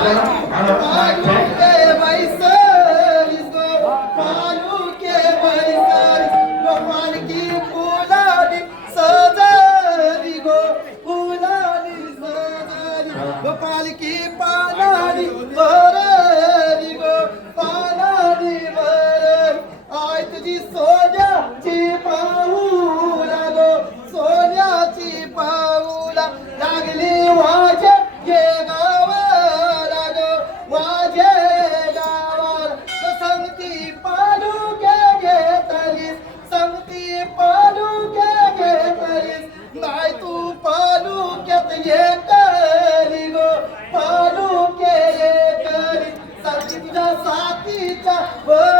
Hello. Hello. Whoa.